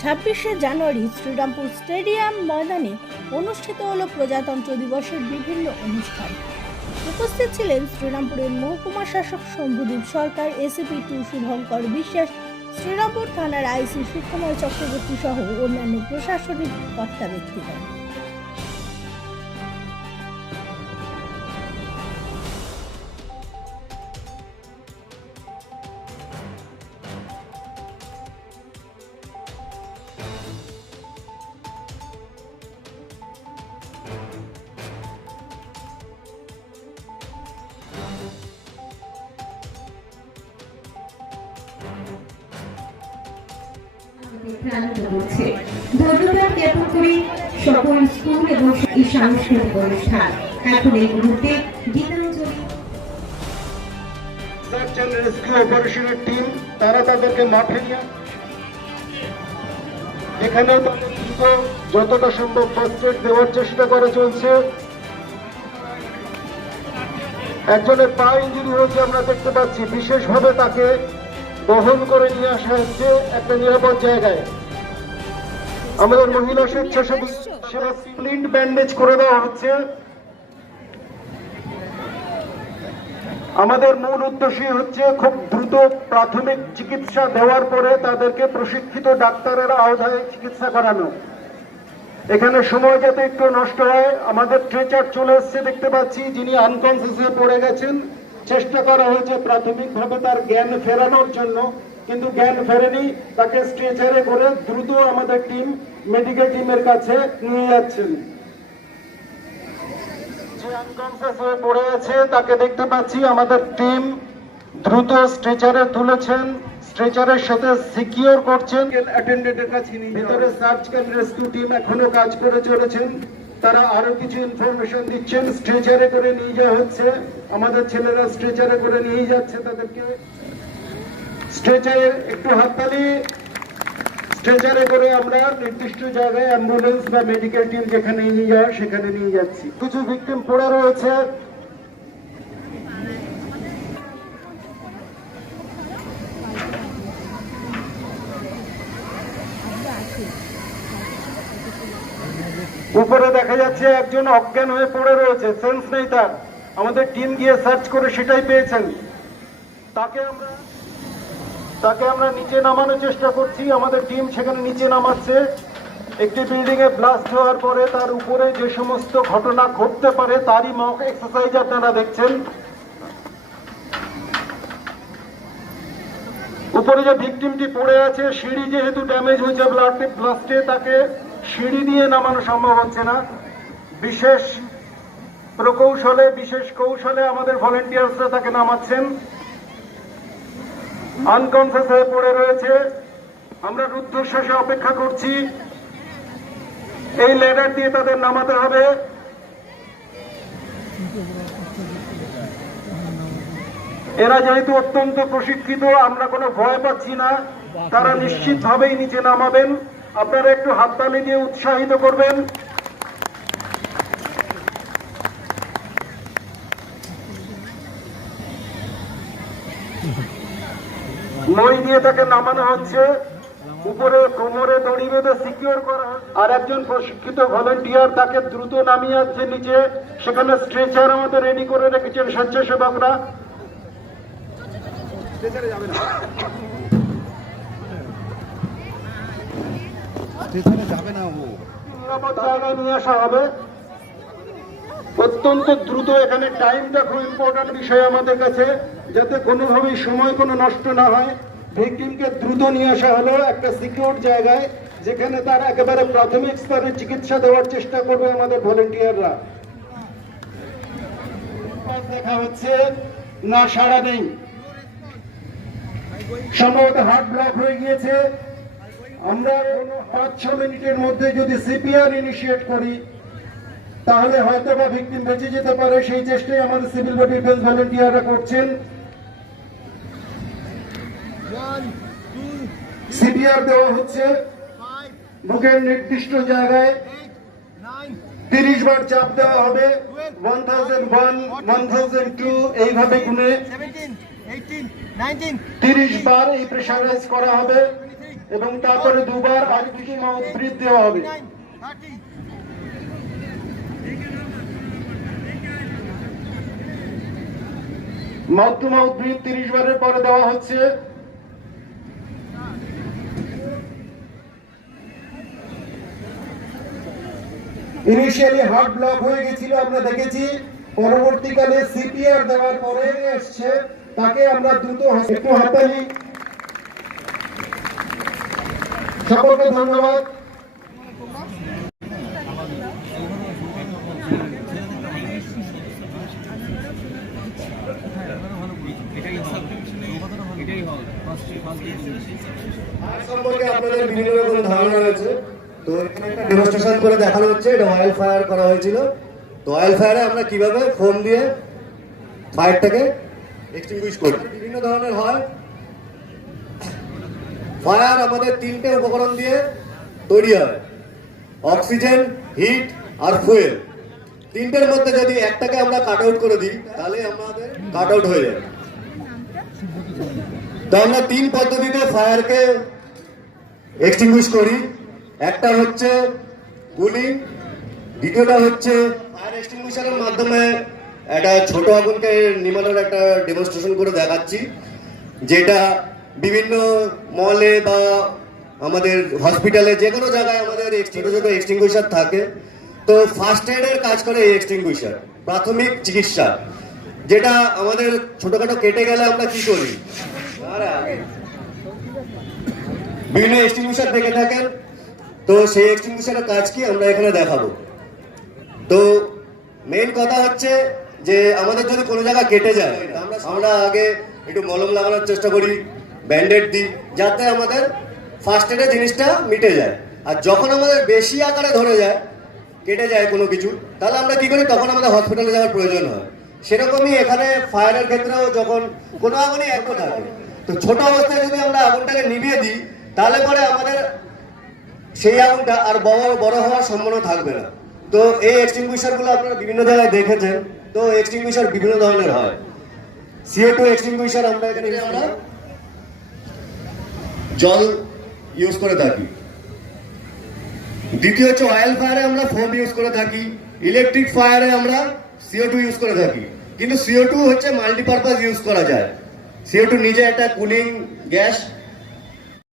ছাব্বিশে জানুয়ারি শ্রীরামপুর স্টেডিয়াম ময়দানে অনুষ্ঠিত হল প্রজাতন্ত্র দিবসের বিভিন্ন অনুষ্ঠান। উপস্থিত ছিলেন শ্রীরামপুরের মহকুমা শাসক শম্ভুদীপ সরকার এসিপি টু শুভঙ্কর বিশ্বাস, শ্রীরামপুর থানার আইসি সুকুমার চক্রবর্তী সহ অন্যান্য প্রশাসনিক কর্তা ব্যক্তিগণ এখানে যতটা সম্ভব ফার্স্ট এড দেওয়ার চেষ্টা করা চলছে। একজনের পা ইঞ্জুরি হয়েছে, আমরা দেখতে পাচ্ছি। বিশেষভাবে তাকে বহন করে নিয়ে আসা হচ্ছে একটা নিরাপদ জায়গায়। আমাদের মহিলা স্বেচ্ছাসেবী সেবা স্প্লিন্ট ব্যান্ডেজ করে দেওয়া হচ্ছে। আমাদের মূল উদ্দেশ্যই হচ্ছে খুব দ্রুত প্রাথমিক চিকিৎসা দেওয়ার পরে তাদেরকে প্রশিক্ষিত ডাক্তারের আওতায় চিকিৎসা করানো। এখানে সময় যাতে একটু নষ্ট হয়, আমাদের ট্রেচার চলে এসছে, দেখতে পাচ্ছি, যিনি আনকনসিয়াস হয়ে পড়ে গেছেন। চেষ্টা করা হয়েছে প্রাথমিকভাবে তার জ্ঞান ফেরানোর জন্য কিন্তু জ্ঞান ফেরেনি তাকে স্ট্রেচারে করে দ্রুত আমাদের টিম মেডিকেল টিমের কাছে নিয়ে যাচ্ছেন। পড়ে আছে তাকে দেখতে পাচ্ছি আমাদের টিম দ্রুত স্ট্রেচারে তুলেছেন স্ট্রেচারের সাথে সিকিউর করছেন। অ্যাটেন্ডেন্টের কাছে ভিতরে সার্চ অ্যান্ড রেস্কিউ টিম এখনও কাজ করে চলেছেন। তারা আরও কিছু ইনফরমেশন দিচ্ছেন স্ট্রেচারে করে নিয়ে যাওয়া হচ্ছে। আমাদের ছেলেরা স্ট্রেচারে করে নিয়ে যাচ্ছে তাদেরকে। স্ট্রেচারে একটু হাততালি। স্ট্রেচারে করে আমরা নির্দিষ্ট জায়গায় অ্যাম্বুলেন্স বা মেডিকেল টিম যেখানে নিয়ে যাওয়া, সেখানে নিয়ে যাচ্ছি। কিছু ভিকটিম পড়ে রয়েছে। উপরে দেখা যাচ্ছে একজন অজ্ঞান হয়ে পড়ে রয়েছে সেন্স নেই তার। আমাদের টিম গিয়ে সার্চ করে সেটাই পেয়েছেন। তাকে আমরা তাকে আমরা নিচে নামানোর চেষ্টা করছি। আমাদের টিম সেখানে নিচে নামাচ্ছে। একটি বিল্ডিং এ ব্লাস্ট হওয়ার পরে তার উপরে যে সমস্ত ঘটনা ঘটতে পারে, তারই মক এক্সারসাইজ আপনারা দেখছেন। উপরে যে ভিকটিমটি পড়ে আছে, সিঁড়ি যেহেতু ড্যামেজ হয়েছে ব্লাস্টে তাকে সিঁড়ি দিয়ে নামানো সম্ভব হচ্ছে না। বিশেষ প্রকৌশলে, বিশেষ কৌশলে আমাদের ভলেন্টিয়ার্সরা তাকে নামাচ্ছেন। আনকনসিয়াস হয়ে পড়ে রয়েছে। আমরা রুদ্ধশ্বাসে অপেক্ষা করছি। এই লেডার দিয়ে তাদের নামাতে হবে। এরা যেহেতু অত্যন্ত প্রশিক্ষিত, আমরা কোনো ভয় পাচ্ছি না। তারা নিশ্চিতভাবেই নিচে নামাবেন। আপনারা একটু হাততালি দিয়ে উৎসাহিত করবেন। মই দিয়ে তাকে নামানো হচ্ছে। উপরে কোমরে দড়ি বেঁধে সিকিউর করা। আর একজন প্রশিক্ষিত ভলেন্টিয়ার তাকে দ্রুত নামিয়ে যাচ্ছে নিচে। সেখানে স্ট্রেচার আমাদের রেডি করে রেখেছেন স্বেচ্ছাসেবকরা। স্টেশনে যাবে না ও। নিরাপদ জায়গায় নিয়ে আসা হবে। অত্যন্ত দ্রুত এখানে টাইমটা খুব ইম্পর্টেন্ট বিষয় আমাদের কাছে, যাতে কোনোভাবেই সময় কোনো নষ্ট না হয়। ভিকটিমকে দ্রুত নিয়ে আসা হলো একটা সিকিউর জায়গায়, যেখানে তার একেবারে প্রাথমিক স্তরে চিকিৎসা দেওয়ার চেষ্টা করবে আমাদের ভলেন্টিয়াররা দেখা হচ্ছে, না সারা নেই। সম্ভবত হার্ট ব্লক হয়ে গিয়েছে। আমরা কোনো পাঁচ ছ মিনিটের মধ্যে যদি সিপিআর ইনিশিয়েট করি তাহলে হয়তো বা ভিকটিম বেঁচে যেতে পারে। সেই চেষ্টাই আমাদের সিভিল ডিফেন্স ভলেন্টিয়াররা করছেন। সিপিআর দেওয়া হচ্ছে। বুকের নির্দিষ্ট জায়গায় তিরিশ বার চাপ দেওয়া হবে। One thousand one one thousand two এইভাবে গুনে 17, 18, 19, তিরিশ বার এই প্রেশারাইজ করা হবে। এবং তারপরে দুবার আর্টিফিশিয়াল দেওয়া হবে। মাউথ ব্রিথ তিরিশ বারের পরে দেওয়া হচ্ছে। ইনিশিয়ালি হার্ট ব্লক হয়ে গেছিল, আমরা দেখেছি। পরবর্তীকালে সিপিআর দেওয়ার পরে এসছে, তাকে আমরা দ্রুত একটু হাততালি সকলকে ধন্যবাদ। সম্পর্কে আপনাদের বিভিন্ন রকম ধারণা রয়েছে। দেখানো হচ্ছে, এটা অয়েল ফায়ার করা হয়েছিল। তো ফায়ারে আমরা কীভাবে ফোম দিয়ে ফায়ারটাকে এক্সটিংগুইশ করি বিভিন্ন ধরনের হয়। ফায়ার আমাদের তিনটে উপকরণ দিয়ে তৈরি হয়। অক্সিজেন, হিট আর ফুয়েল। তিনটের মধ্যে যদি একটাকে আমরা কাট আউট করে দিই, তাহলে আমাদের কাট আউট হয়ে যায় তো আমরা তিন পদ্ধতিতে ফায়ারকে এক্সটিংগুইশ করি। একটা হচ্ছে কুলিং, দ্বিতীয়টা হচ্ছে ফায়ার এক্সটিংগুইশারের মাধ্যমে একটা ছোট আগুনকে নিমানোর একটা ডেমনস্ট্রেশন করে দেখাচ্ছি, যেটা বিভিন্ন মলে বা আমাদের হসপিটালে যে কোনো জায়গায় আমাদের ছোট ছোট এক্সটিংগুইশার থাকে। তো ফার্স্ট এডের কাজ করে এই এক্সটিংগুইশার প্রাথমিক চিকিৎসা। যেটা আমাদের ছোটখাটো কেটে গেলে আমরা কি করি? বিভিন্ন এক্সটিংগুইশার দেখে থাকেন। তো সেই এক্সটিংগুইশারের কাজ কি? আমরা এখানে দেখাবো। তো মেইন কথা হচ্ছে যে, আমাদের যদি কোনো জায়গা কেটে যায় আমরা আমরা আগে একটু মলম লাগানোর চেষ্টা করি। ব্যান্ডেড দিই যাতে আমাদের ফার্স্ট এডে জিনিসটা মিটে যায়। আর যখন আমাদের বেশি আকারে ধরে যায়, কেটে যায় কোনো কিছু, তাহলে আমরা কি করি? তখন আমাদের হসপিটালে যাওয়ার প্রয়োজন হয়। সেরকমই এখানে ফায়ারের ক্ষেত্রেও যখন কোনো আগুনই এক থাকে তো ছোট অবস্থায় যদি আমরা আগুনটাকে নিভিয়ে দিই, তাহলে পরে আমাদের সেই আগুনটা আর বড় বড় হওয়ার সম্ভাবনা থাকবে না। তো এই এক্সটিংগুইশারগুলো আপনারা বিভিন্ন জায়গায় দেখেছেন। তো এক্সটিংগুইশার বিভিন্ন ধরনের হয়। সিও টু এক্সটিংগুইশার আমরা এখানে আমরা জল ইউজ করে থাকি। দ্বিতীয় হচ্ছে অয়েল ফায়ারে আমরা ফোম ইউজ করে থাকি ইলেকট্রিক ফায়ারে আমরা সিও টু ইউজ করে থাকি। কিন্তু সিও টু হচ্ছে মাল্টিপারপাস ইউজ করা যায়। সিও টু নিজে একটা কুলিং গ্যাস